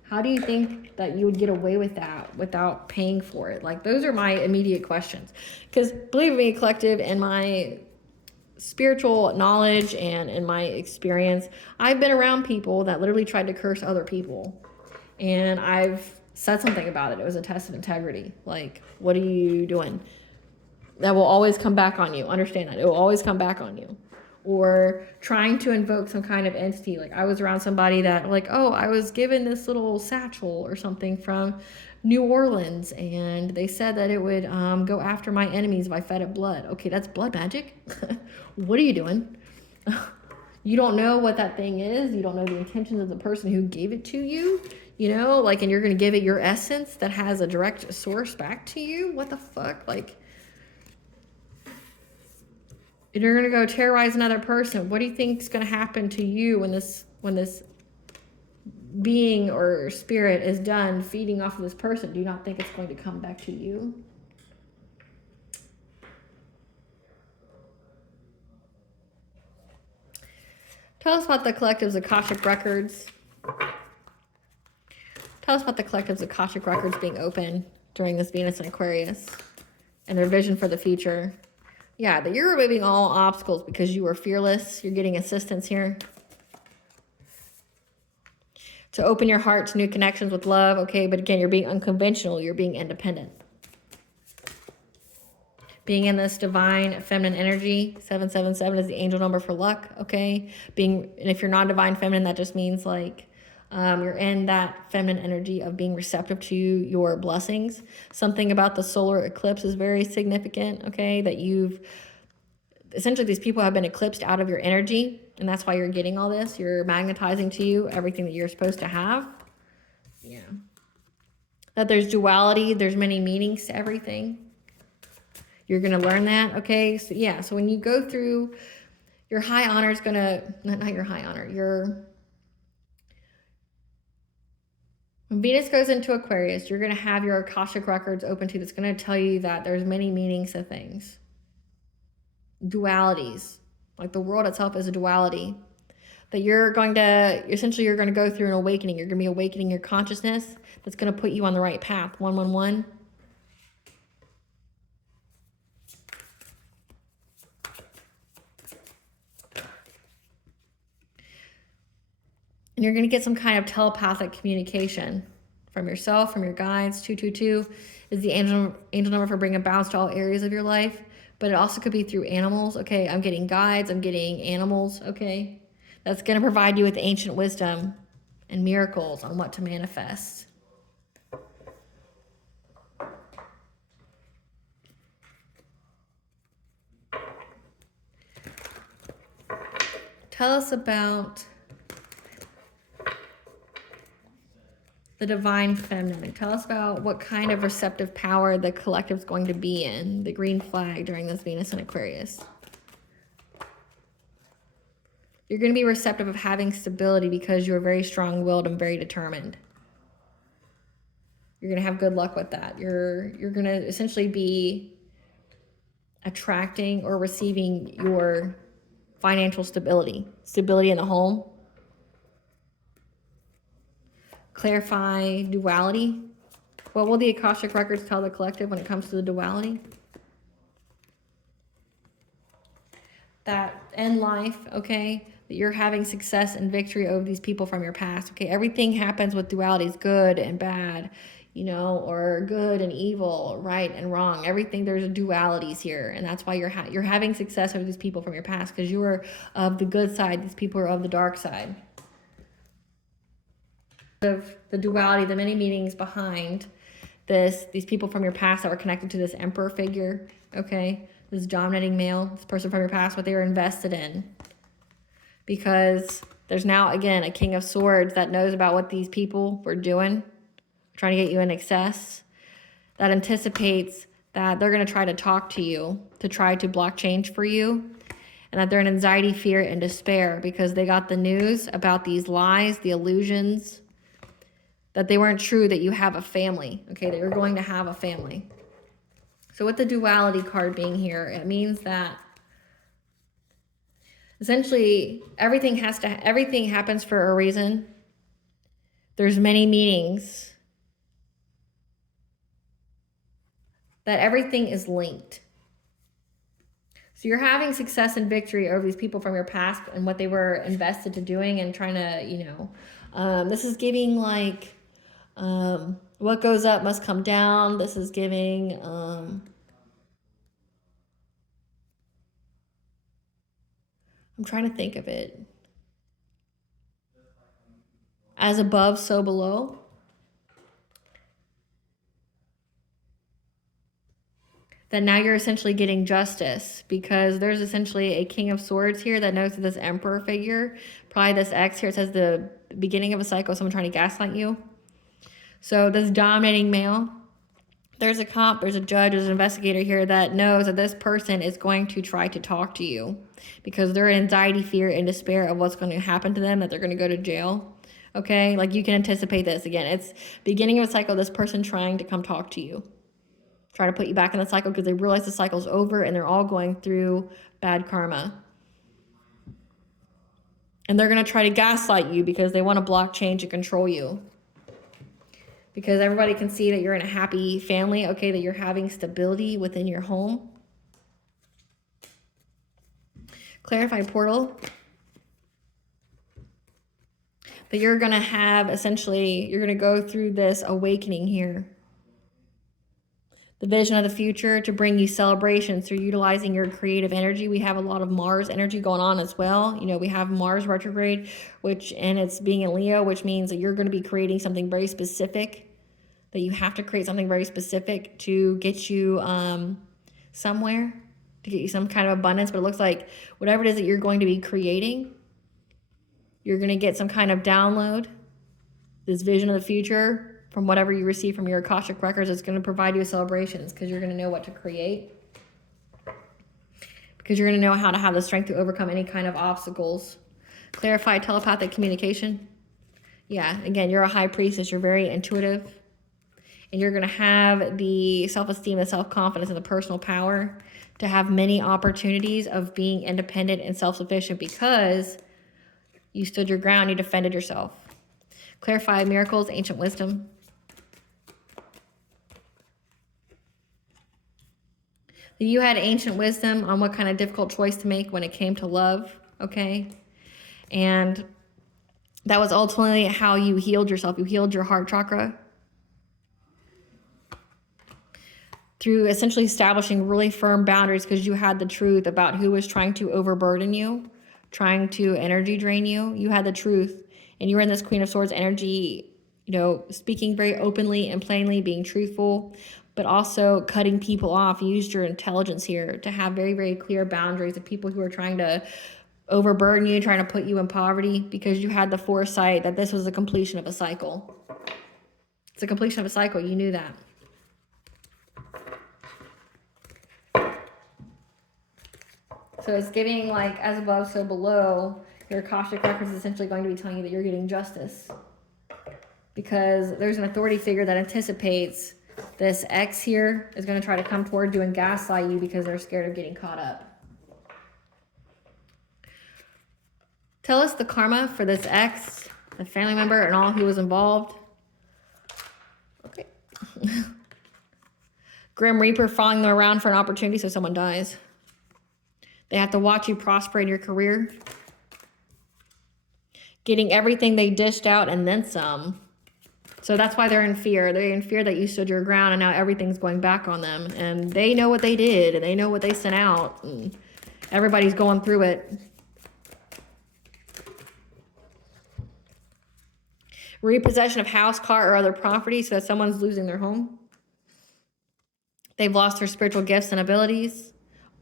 How do you think that you would get away with that without paying for it? Like, those are my immediate questions. Because believe me, collective, in my spiritual knowledge and in my experience, I've been around people that literally tried to curse other people. And I've said something about it. It was a test of integrity. Like, what are you doing? That will always come back on you. Understand that. It will always come back on you. Or trying to invoke some kind of entity. Like, I was around somebody that, like, oh, I was given this little satchel or something from New Orleans, and they said that it would go after my enemies if I fed it blood. Okay, that's blood magic. What are you doing? You don't know what that thing is. You don't know the intentions of the person who gave it to you. You know, like, and you're going to give it your essence that has a direct source back to you? What the fuck? Like, and you're gonna go terrorize another person. What do you think is gonna happen to you when this being or spirit is done feeding off of this person? Do you not think it's going to come back to you? Tell us about the collective's Akashic records. Tell us about the collective's Akashic records being open during this Venus and Aquarius and their vision for the future. Yeah, that you're removing all obstacles because you are fearless. You're getting assistance here. To open your heart to new connections with love, okay? But again, you're being unconventional. You're being independent. Being in this divine feminine energy. 777 is the angel number for luck, okay? And if you're not divine feminine, that just means like you're in that feminine energy of being receptive to your blessings. Something about the solar eclipse is very significant, okay? That essentially these people have been eclipsed out of your energy, and that's why you're getting all this. You're magnetizing to you everything that you're supposed to have. Yeah. That there's duality, there's many meanings to everything. You're going to learn that, okay? So yeah, so when you go through, your high honor is going to, not your high honor, when Venus goes into Aquarius, you're going to have your Akashic records open to you. That's going to tell you that there's many meanings to things. Dualities. Like, the world itself is a duality. That you're going to go through an awakening. You're going to be awakening your consciousness. That's going to put you on the right path. 111. And you're going to get some kind of telepathic communication from yourself, from your guides. 222 is the angel number for bringing balance to all areas of your life. But it also could be through animals. Okay, I'm getting guides. I'm getting animals. Okay, that's going to provide you with ancient wisdom and miracles on what to manifest. Tell us about the divine feminine. Tell us about what kind of receptive power the collective is going to be in, the green flag during this Venus and Aquarius. You're going to be receptive of having stability because you're very strong-willed and very determined. You're going to have good luck with that. You're going to essentially be attracting or receiving your financial stability, stability in the home. Clarify duality. What will the Akashic Records tell the collective when it comes to the duality? That in life, okay, that you're having success and victory over these people from your past, okay? Everything happens with dualities, good and bad, you know, or good and evil, right and wrong. Everything, there's dualities here, and that's why you're having success over these people from your past, because you are of the good side, these people are of the dark side. Of the duality, the many meanings behind these people from your past that were connected to this emperor figure, okay? This dominating male, this person from your past, what they were invested in. Because there's now, again, a King of Swords that knows about what these people were doing, trying to get you in excess, that anticipates that they're going to try to talk to you, to try to block change for you, and that they're in anxiety, fear, and despair because they got the news about these lies, the illusions, that they weren't true, that you have a family, okay, that you're going to have a family. So with the duality card being here, it means that essentially everything happens for a reason. There's many meanings. That everything is linked. So you're having success and victory over these people from your past and what they were invested to doing and trying to, you know, this is giving like, what goes up must come down. This is giving, I'm trying to think of it. As above, so below. That now you're essentially getting justice because there's essentially a King of Swords here that knows that this Emperor figure, probably this X here, it says the beginning of a cycle, someone trying to gaslight you. So this dominating male, there's a cop, there's a judge, there's an investigator here that knows that this person is going to try to talk to you because they're in anxiety, fear, and despair of what's going to happen to them, that they're going to go to jail. Okay, like you can anticipate this. Again, it's beginning of a cycle, this person trying to come talk to you. Try to put you back in the cycle because they realize the cycle's over and they're all going through bad karma. And they're going to try to gaslight you because they want to block change and control you. Because everybody can see that you're in a happy family, okay, that you're having stability within your home. Clarify portal. That you're going to have, essentially, you're going to go through this awakening here. The vision of the future to bring you celebrations through utilizing your creative energy. We have a lot of Mars energy going on as well. You know, we have Mars retrograde, and it's being in Leo, which means that you're going to be creating something very specific, that you have to create something very specific to get you somewhere, to get you some kind of abundance. But it looks like whatever it is that you're going to be creating, you're going to get some kind of download, this vision of the future, from whatever you receive from your Akashic Records. It's going to provide you with celebrations because you're going to know what to create. Because you're going to know how to have the strength to overcome any kind of obstacles. Clarify telepathic communication. Yeah, again, you're a high priestess. You're very intuitive. And you're going to have the self-esteem, the self-confidence, and the personal power to have many opportunities of being independent and self-sufficient because you stood your ground, you defended yourself. Clarify miracles, ancient wisdom. You had ancient wisdom on what kind of difficult choice to make when it came to love, okay? And that was ultimately how you healed yourself. You healed your heart chakra through essentially establishing really firm boundaries because you had the truth about who was trying to overburden you, trying to energy drain you. You had the truth, and you were in this Queen of Swords energy, you know, speaking very openly and plainly, being truthful, but also cutting people off. You used your intelligence here to have very, very clear boundaries of people who are trying to overburden you, trying to put you in poverty, because you had the foresight that this was the completion of a cycle. It's a completion of a cycle. You knew that. So it's giving like as above, so below. Your Akashic Records is essentially going to be telling you that you're getting justice. Because there's an authority figure that anticipates this X here is going to try to come toward you and gaslight you because they're scared of getting caught up. Tell us the karma for this ex, the family member, and all who was involved. Okay. Grim Reaper following them around for an opportunity so someone dies. They have to watch you prosper in your career. Getting everything they dished out and then some. So that's why they're in fear. They're in fear that you stood your ground and now everything's going back on them. And they know what they did and they know what they sent out. And everybody's going through it. Repossession of house, car, or other property so that someone's losing their home. They've lost their spiritual gifts and abilities.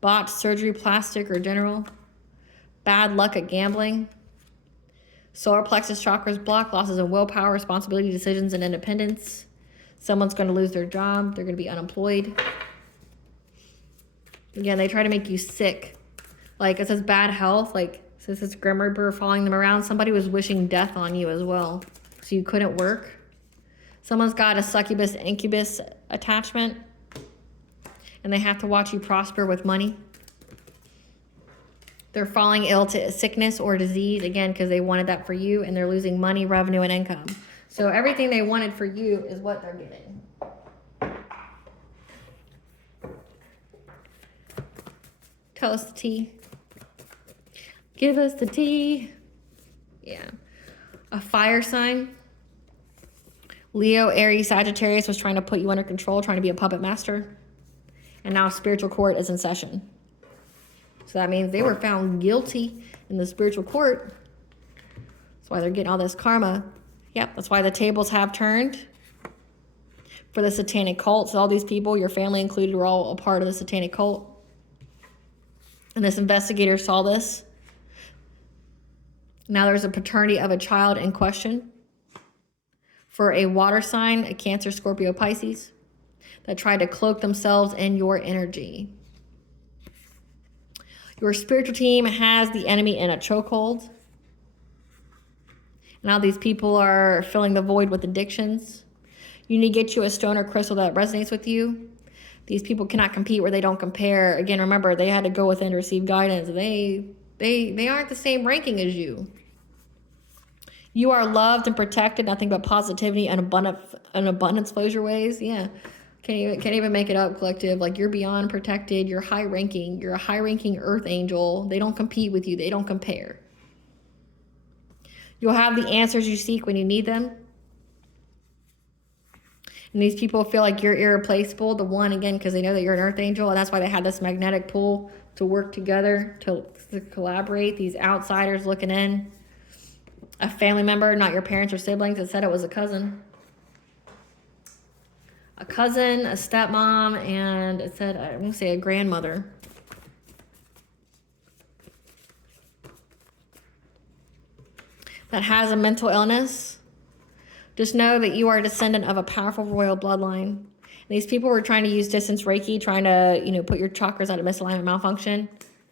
Bought surgery, plastic, or general. Bad luck at gambling. Solar plexus chakras blocked, losses in willpower, responsibility, decisions, and independence. Someone's going to lose their job. They're going to be unemployed. Again, they try to make you sick. Like it says bad health. Like since it's Grim Reaper following them around, somebody was wishing death on you as well. So you couldn't work. Someone's got a succubus, incubus attachment. And they have to watch you prosper with money. They're falling ill to sickness or disease, again, because they wanted that for you, and they're losing money, revenue, and income. So everything they wanted for you is what they're getting. Tell us the tea. Give us the tea. Yeah. A fire sign. Leo, Aries, Sagittarius was trying to put you under control, trying to be a puppet master. And now spiritual court is in session. So that means they were found guilty in the spiritual court. That's why they're getting all this karma. Yep, that's why the tables have turned for the satanic cult. So all these people, your family included, were all a part of the satanic cult. And this investigator saw this. Now there's a paternity of a child in question for a water sign, a Cancer, Scorpio, Pisces, that tried to cloak themselves in your energy. Your spiritual team has the enemy in a chokehold. Now these people are filling the void with addictions. You need to get you a stone or crystal that resonates with you. These people cannot compete where they don't compare. Again, remember, they had to go within to receive guidance. They aren't the same ranking as you. You are loved and protected, nothing but positivity and abundance flows your ways. Yeah. Can't even make it up, collective. Like, you're beyond protected. You're high ranking. You're a high ranking earth angel. They don't compete with you. They don't compare. You'll have the answers you seek when you need them. And these people feel like you're irreplaceable. The one, again, because they know that you're an earth angel. And that's why they had this magnetic pull to work together, to collaborate. These outsiders looking in. A family member, not your parents or siblings. It said it was a cousin. A cousin, a stepmom, and it said, I'm going to say a grandmother. That has a mental illness. Just know that you are a descendant of a powerful royal bloodline. And these people were trying to use distance Reiki, trying to, put your chakras out of misalignment, malfunction.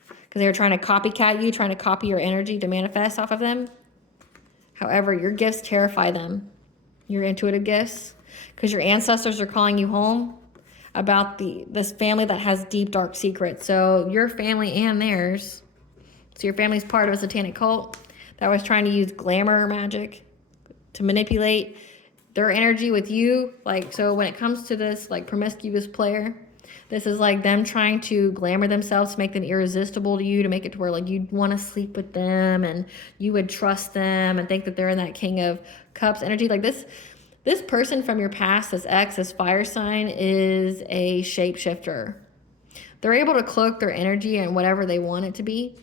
Because they were trying to copycat you, trying to copy your energy to manifest off of them. However, your gifts terrify them. Your intuitive gifts. Because your ancestors are calling you home about this family that has deep, dark secrets. So your family and theirs. So your family's part of a satanic cult that was trying to use glamour magic to manipulate their energy with you. Like, so when it comes to this, like, promiscuous player, this is like them trying to glamour themselves to make them irresistible to you, to make it to where, like, you'd want to sleep with them and you would trust them and think that they're in that King of Cups energy. Like, this person from your past, this ex, this fire sign, is a shapeshifter. They're able to cloak their energy in whatever they want it to be.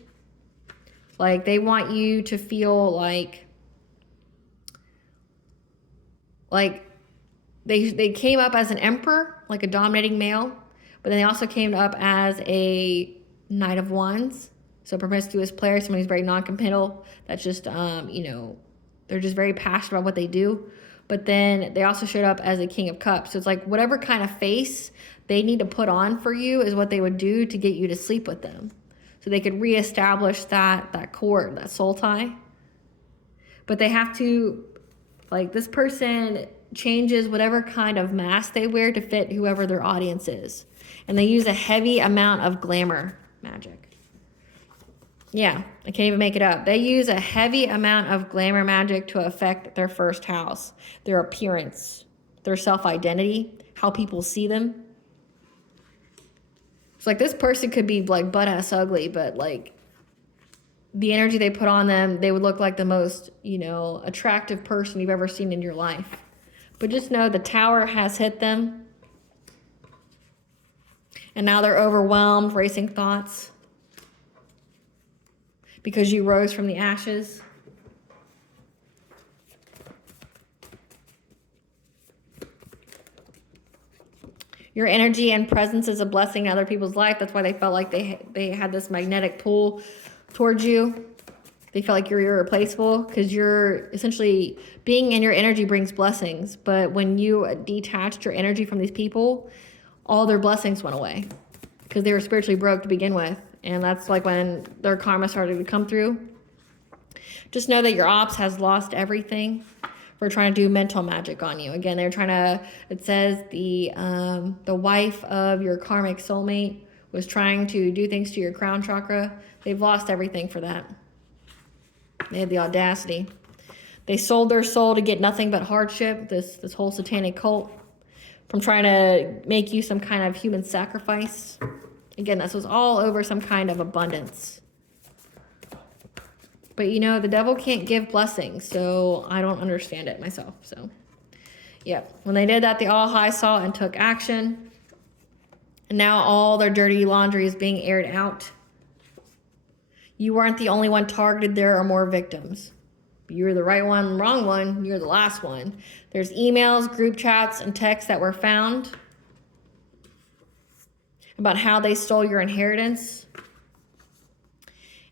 Like, they want you to feel like they came up as an emperor, like a dominating male, but then they also came up as a Knight of Wands. So promiscuous player, someone who's very non-committal, that's just, they're just very passionate about what they do. But then they also showed up as a King of Cups. So it's like whatever kind of face they need to put on for you is what they would do to get you to sleep with them. So they could reestablish that cord, that soul tie. But they have to, like, this person changes whatever kind of mask they wear to fit whoever their audience is. And they use a heavy amount of glamour magic. Yeah, I can't even make it up. They use a heavy amount of glamour magic to affect their first house, their appearance, their self-identity, how people see them. It's like this person could be like butt-ass ugly, but like the energy they put on them, they would look like the most, you know, attractive person you've ever seen in your life. But just know the tower has hit them. And now they're overwhelmed, racing thoughts. Because you rose from the ashes. Your energy and presence is a blessing in other people's life. That's why they felt like they had this magnetic pull towards you. They felt like you're irreplaceable because you're essentially being in your energy brings blessings. But when you detached your energy from these people, all their blessings went away because they were spiritually broke to begin with. And that's like when their karma started to come through. Just know that your ops has lost everything for trying to do mental magic on you. Again, they're trying to, it says the wife of your karmic soulmate was trying to do things to your crown chakra. They've lost everything for that. They had the audacity. They sold their soul to get nothing but hardship, this whole satanic cult, from trying to make you some kind of human sacrifice. Again, this was all over some kind of abundance. But you know, the devil can't give blessings, so I don't understand it myself. So, yeah. When they did that, the All High saw and took action. And now all their dirty laundry is being aired out. You weren't the only one targeted. There are more victims. You're the right one, wrong one. You're the last one. There's emails, group chats, and texts that were found about how they stole your inheritance.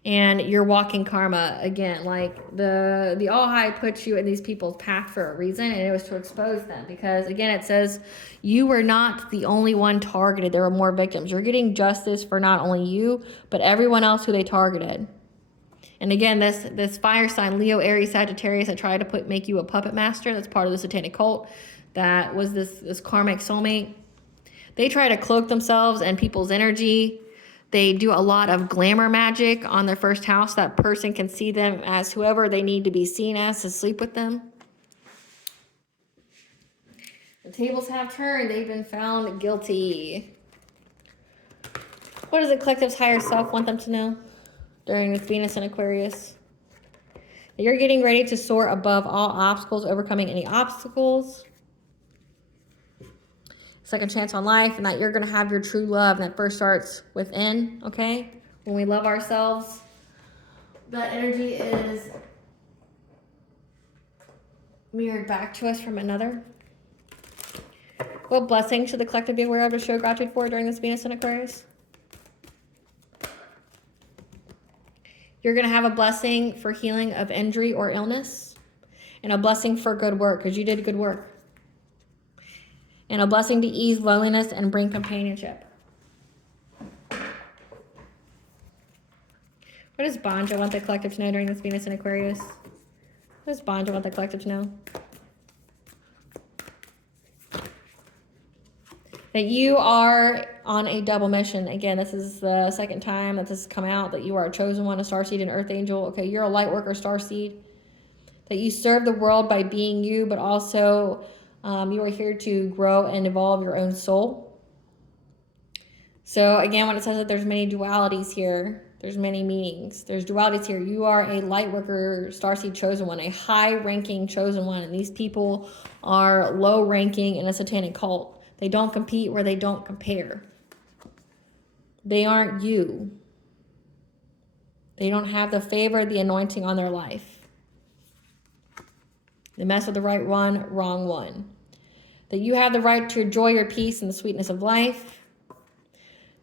And you're walking karma again. Like the All High puts you in these people's path for a reason, and it was to expose them. Because again, it says you were not the only one targeted. There were more victims. You're getting justice for not only you, but everyone else who they targeted. And again, this fire sign, Leo, Aries, Sagittarius, that tried to make you a puppet master. That's part of the satanic cult. That was this karmic soulmate. They try to cloak themselves in people's energy. They do a lot of glamour magic on their first house. That person can see them as whoever they need to be seen as to sleep with them. The tables have turned. They've been found guilty. What does the collective's higher self want them to know during this Venus and Aquarius? You're getting ready to soar above all obstacles, overcoming any obstacles. Second chance on life, and that you're going to have your true love, and that first starts within, okay? When we love ourselves, that energy is mirrored back to us from another. What blessing should the collective be aware of to show gratitude for during this Venus and Aquarius? You're going to have a blessing for healing of injury or illness, and a blessing for good work, because you did good work. And a blessing to ease loneliness and bring companionship. What does Banja want the collective to know during this Venus and Aquarius? What does Banja want the collective to know? That you are on a double mission. Again, this is the second time that this has come out, that you are a chosen one, a starseed, an earth angel. Okay, you're a light worker, starseed. That you serve the world by being you, but also you are here to grow and evolve your own soul. So again, when it says that there's many dualities here, there's many meanings. There's dualities here. You are a light worker, starseed chosen one, a high-ranking chosen one, and these people are low-ranking in a satanic cult. They don't compete where they don't compare. They aren't you. They don't have the favor, the anointing on their life. They mess with the right one, wrong one. That you have the right to enjoy your peace and the sweetness of life.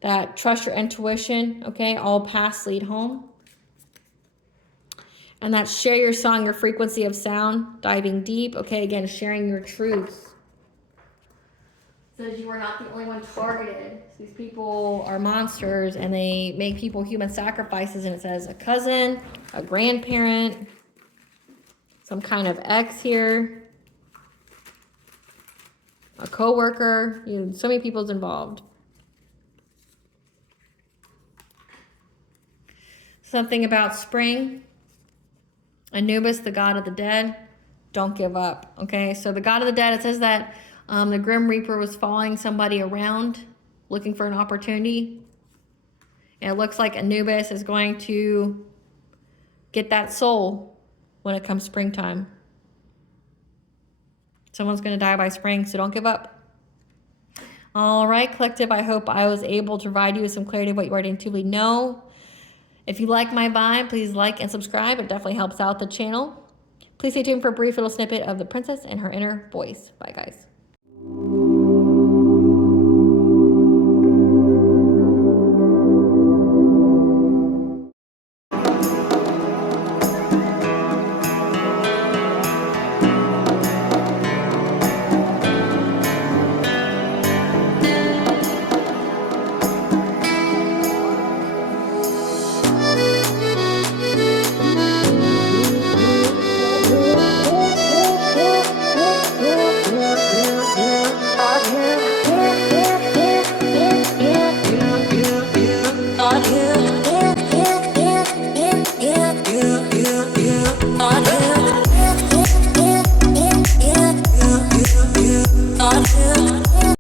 That trust your intuition, okay? All paths lead home. And that share your song, your frequency of sound, diving deep, okay? Again, sharing your truths. Says you are not the only one targeted. These people are monsters, and they make people human sacrifices, and it says a cousin, a grandparent, some kind of ex here, a co-worker, so many people's involved. something about spring. Anubis, the god of the dead. Don't give up. Okay, so the god of the dead, it says that the Grim Reaper was following somebody around looking for an opportunity. And it looks like Anubis is going to get that soul when it comes springtime. Someone's going to die by spring, so don't give up. All right, collective, I hope I was able to provide you with some clarity of what you already intuitively know. If you like my vibe, please like and subscribe. It definitely helps out the channel. Please stay tuned for a brief little snippet of the princess and her inner voice. Bye, guys.